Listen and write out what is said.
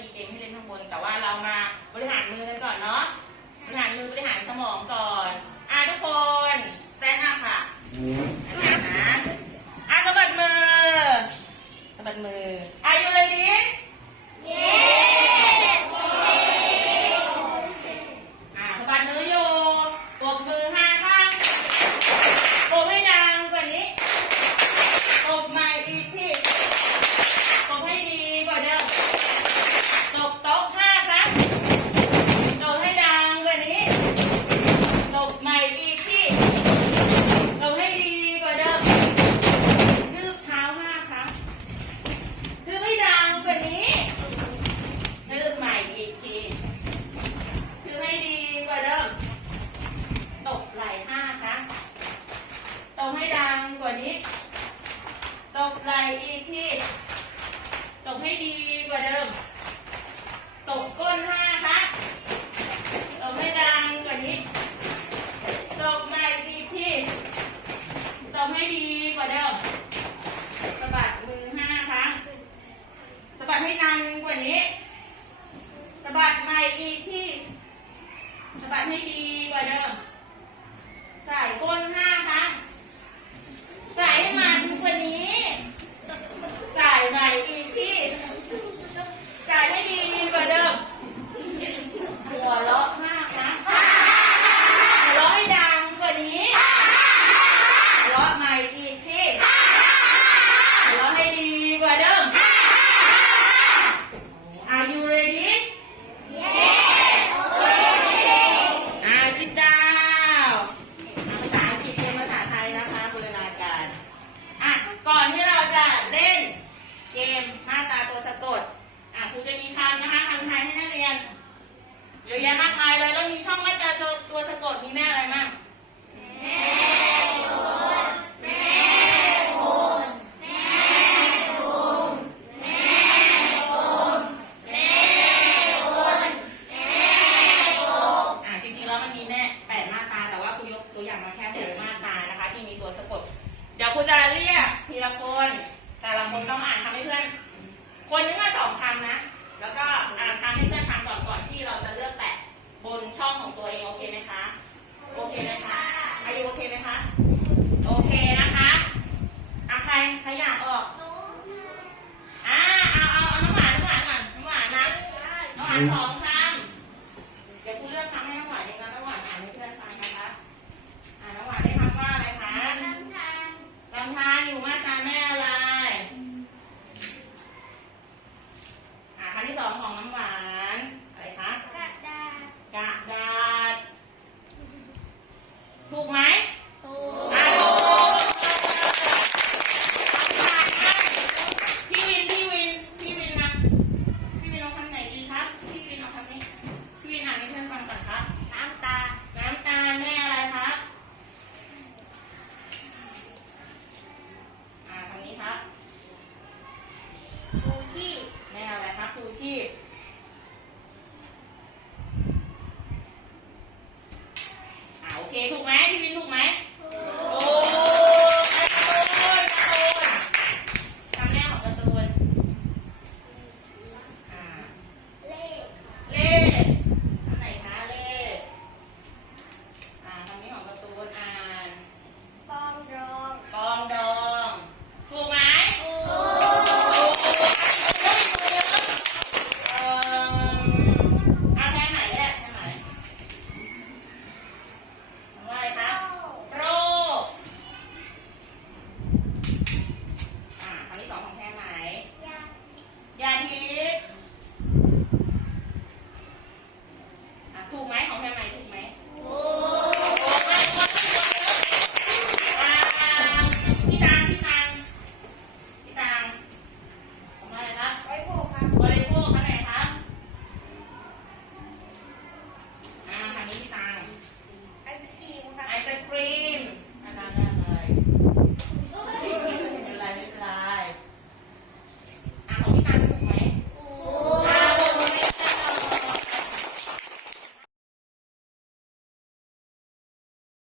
มีเกมให้เล่นข้างบน แต่ว่าเรามาบริหารมือกันก่อนเนาะ บริหารมือบริหารสมองก่อน อะทุกคนแตนอัพค่ะ ไม่ดีกว่าเดิม ยวครูจะเรียกทีละคน แต่ละคนต้องอ่านคำให้เพื่อน คนนึงก็สองคำนะ แล้วก็อ่านคำให้เพื่อนฟัก่อนก่อนที่เราจะเลือกแตะบนช่องของตัวเองโอเคไหมคะ โอเคไหมคะอายุโอเคไหมคะ โอเคนะคะอ่ใครใครอยากออกอ่าเอาเอาเอาน้อหวานน้อหวานก่อนน้อหวานนะน้อหวานสอง ถูกไหมถูกที่วิน พี่วิน พี่วินมา พี่วินเอาคำไหนดีครับ พี่วินเอาคำนี้ พี่วินอ่านเพื่อนฟังก่อนครับ น้ำตา น้ำตาแม่อะไรครับอ่าคำนี้ครับ